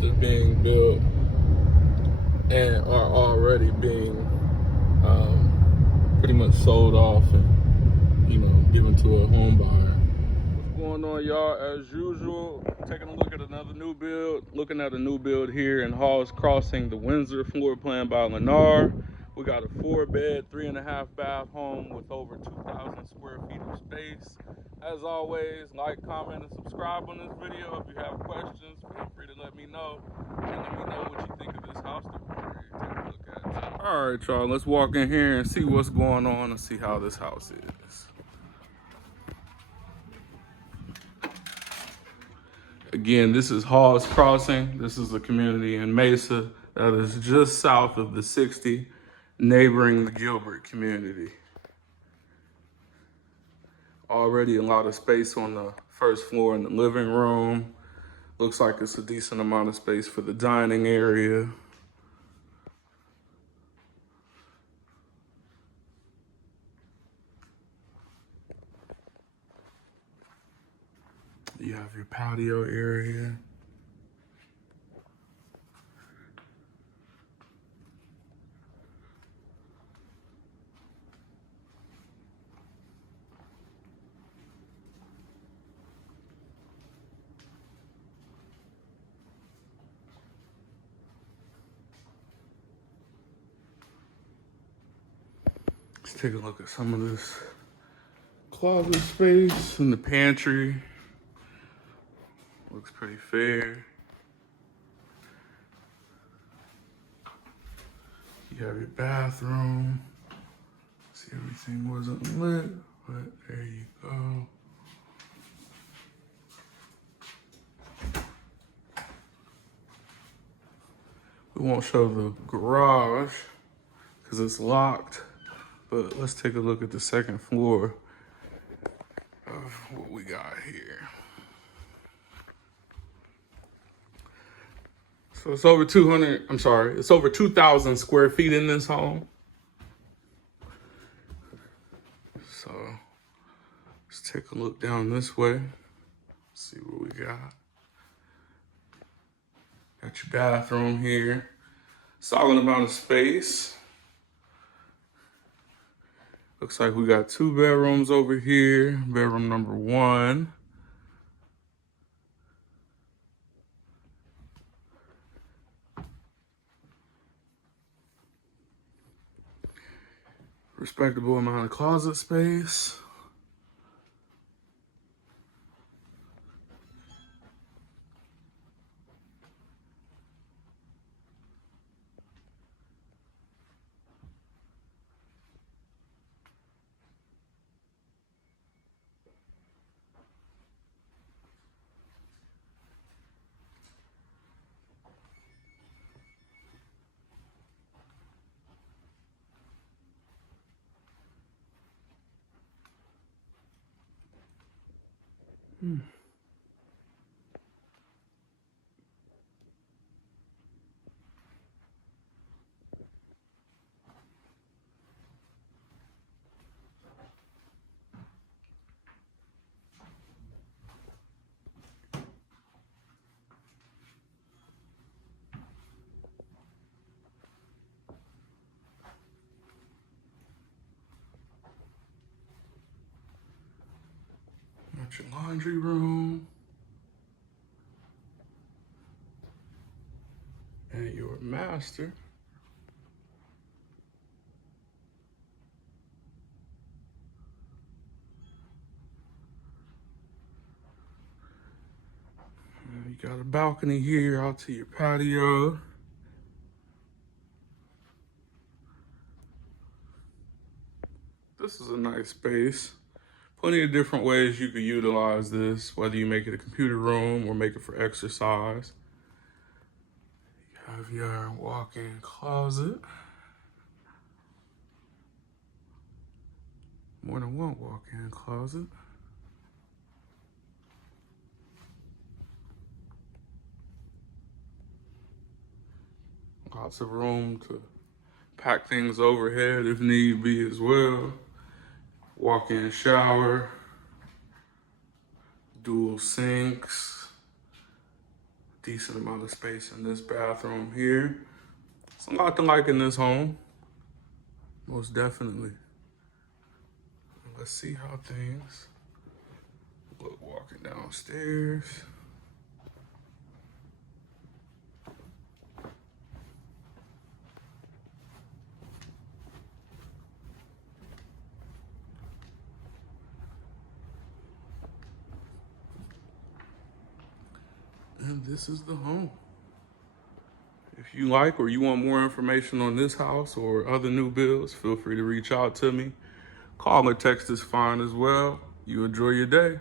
that's being built and are already being pretty much sold off and, you know, given to a home buyer. What's going on, y'all? As usual, taking a look at another new build. Looking at a new build here in Hawes Crossing, the Windsor floor plan by Lennar. We got a 4-bed, 3.5 bath home with over 2,000 square feet of space. As always, like, comment, and subscribe on this video. If you have questions, feel free to let me know. And let me know what you think of this house that we're ready to take a look at. All right, y'all, let's walk in here and see what's going on and see how this house is. Again, this is Hawes Crossing. This is a community in Mesa that is just south of the 60, neighboring the Gilbert community. Already a lot of space on the first floor in the living room. Looks like it's a decent amount of space for the dining area. You have your patio area. Let's take a look at some of this closet space in the pantry. Looks pretty fair. You have your bathroom. See, everything wasn't lit, but there you go. We won't show the garage because it's locked, but let's take a look at the second floor of what we got here. So it's over 2,000 square feet in this home. So let's take a look down this way, see what we got. Got your bathroom here. Solid amount of space. Looks like we got 2 bedrooms over here. Bedroom number 1. Respectable amount of closet space. Got your laundry room. And your master. You got a balcony here out to your patio. This is a nice space. Plenty of different ways you could utilize this, whether you make it a computer room or make it for exercise. You have your walk-in closet. More than one walk-in closet. Lots of room to pack things overhead if need be as well. Walk-in shower, dual sinks, Decent amount of space in this bathroom here. It's a lot to like in this home, most definitely. Let's see how things look walking downstairs. And this is the home. If you like or you want more information on this house or other new builds, feel free to reach out to me. Call or text is fine as well. You enjoy your day.